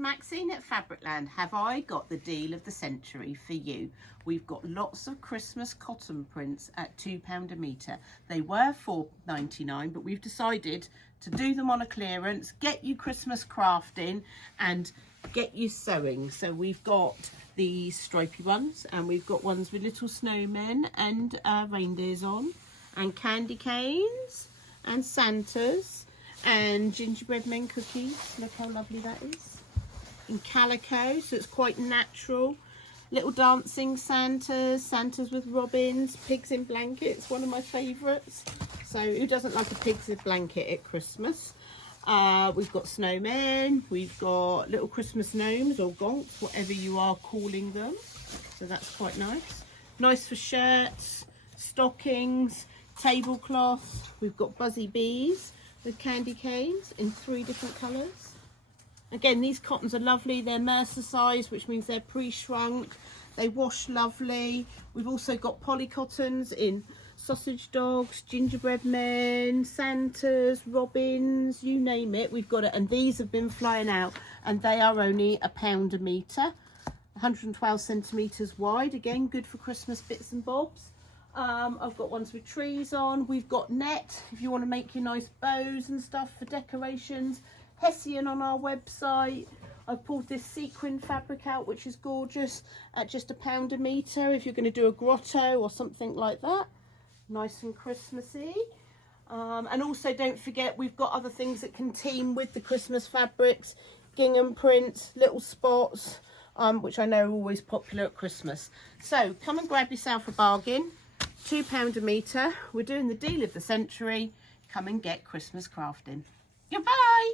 Maxine at Fabricland. Have I got the deal of the century for you? We've got lots of Christmas cotton prints at £2 a metre. They were £4.99, but we've decided to do them on a clearance, get you Christmas crafting and get you sewing. So we've got these stripy ones, and we've got ones with little snowmen and reindeers on, and candy canes and Santas and gingerbread men cookies. Look how lovely that is. In calico, so it's quite natural. Little dancing Santas, Santas with robins, pigs in blankets, one of my favourites. So who doesn't like a pig's in blanket at Christmas? We've got snowmen, we've got little Christmas gnomes or gonks, whatever you are calling them. So that's quite nice. Nice for shirts, stockings, tablecloth. We've got buzzy bees with candy canes in 3 different colours. Again, these cottons are lovely. They're Mercer size, which means they're pre-shrunk. They wash lovely. We've also got poly cottons in sausage dogs, gingerbread men, Santas, robins, you name it, we've got it. And these have been flying out, and they are only £1 a metre, 112 centimetres wide. Again, good for Christmas bits and bobs. I've got ones with trees on. We've got net if you want to make your nice bows and stuff for decorations. Hessian on our website. I've pulled this sequin fabric out, which is gorgeous, at just £1 a metre if you're going to do a grotto or something like that. Nice and Christmassy. And also don't forget, we've got other things that can team with the Christmas fabrics, gingham prints, little spots, which I know are always popular at Christmas. So come and grab yourself a bargain. £2 a metre. We're doing the deal of the century. Come and get Christmas crafting. Goodbye.